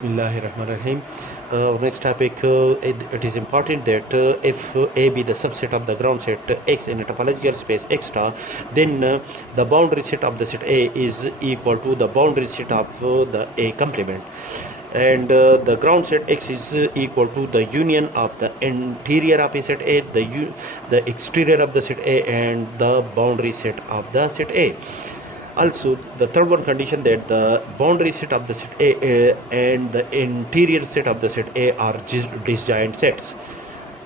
Bismillahirrahmanirrahim. Next topic, it is important that if A be the subset of the ground set X in a topological space X star, then the boundary set of the set A is equal to the boundary set of the A complement. And the ground set X is equal to the union of the interior of a set A, the exterior of the set A, and the boundary set of the set A. Also, the third one condition that the boundary set of the set A and the interior set of the set A are disjoint sets.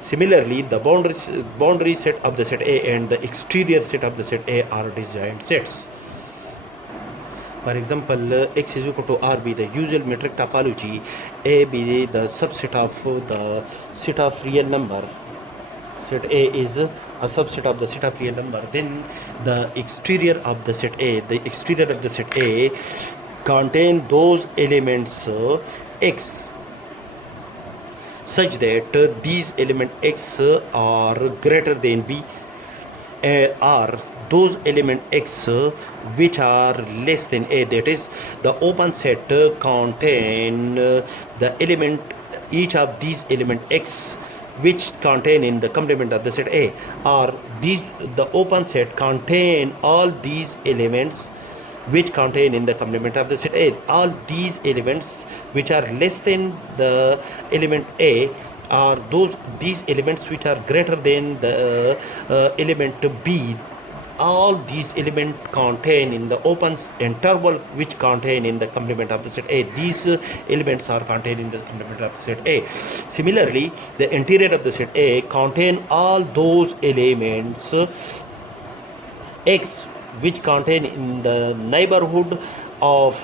Similarly, the boundary set of the set A and the exterior set of the set A are disjoint sets. For example, X is equal to R be the usual metric topology, A be the subset of the set of real number. Set A is a subset of the set of real number. Then the exterior of the set A, contain those elements X such that these element X are greater than B, are those element X which are less than A. That is, the open set contain the element, each of these element X which contain in the complement of the set A, or the open set contain all these elements which contain in the complement of the set A. All these elements which are less than the element A are these elements which are greater than the element B. All these elements contain in the open interval which contain in the complement of the set A. These elements are contained in the complement of the set A. Similarly, the interior of the set A contain all those elements X which contain in the neighborhood of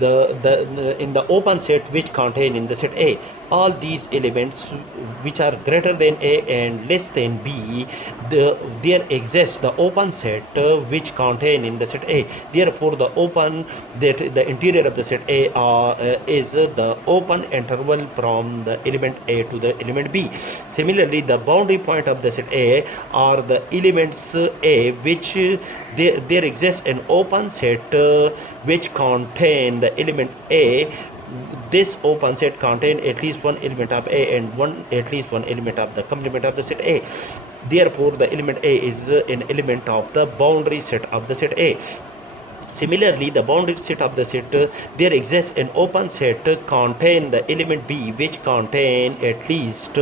in the open set which contain in the set A. All these elements which are greater than A and less than B, there exists the open set which contain in the set A. Therefore, the interior of the set A is the open interval from the element A to the element B. Similarly, the boundary point of the set A are the elements A which there exists an open set which contain the element A. This open set contain at least one element of A and at least one element of the complement of the set A. Therefore, the element A is an element of the boundary set of the set A. Similarly, the boundary set of the set, there exists an open set contain the element B which contain at least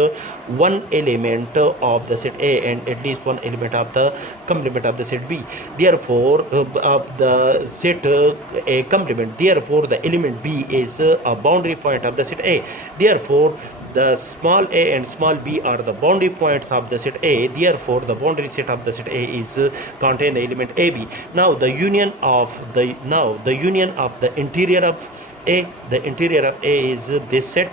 one element of the set A and at least one element of the complement of the set B. Therefore, of the set A complement, therefore the element B is a boundary point of the set A. Therefore, the small a and small b are the boundary points of the set A. Therefore, the boundary set of the set A is contain the element AB. Now, the union of the interior of A, the interior of A is this set.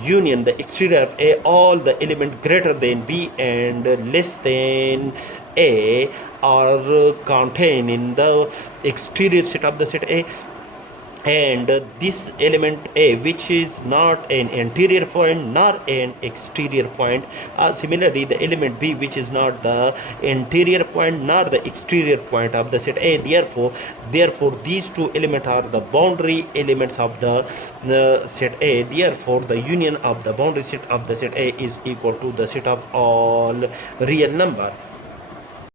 Union the exterior of A, all the element greater than B and less than A are contained in the exterior set of the set A. And this element A, which is not an interior point nor an exterior point, similarly the element B, which is not the interior point nor the exterior point of the set A. Therefore these two elements are the boundary elements of the set A. Therefore, the union of the boundary set of the set A is equal to the set of all real number.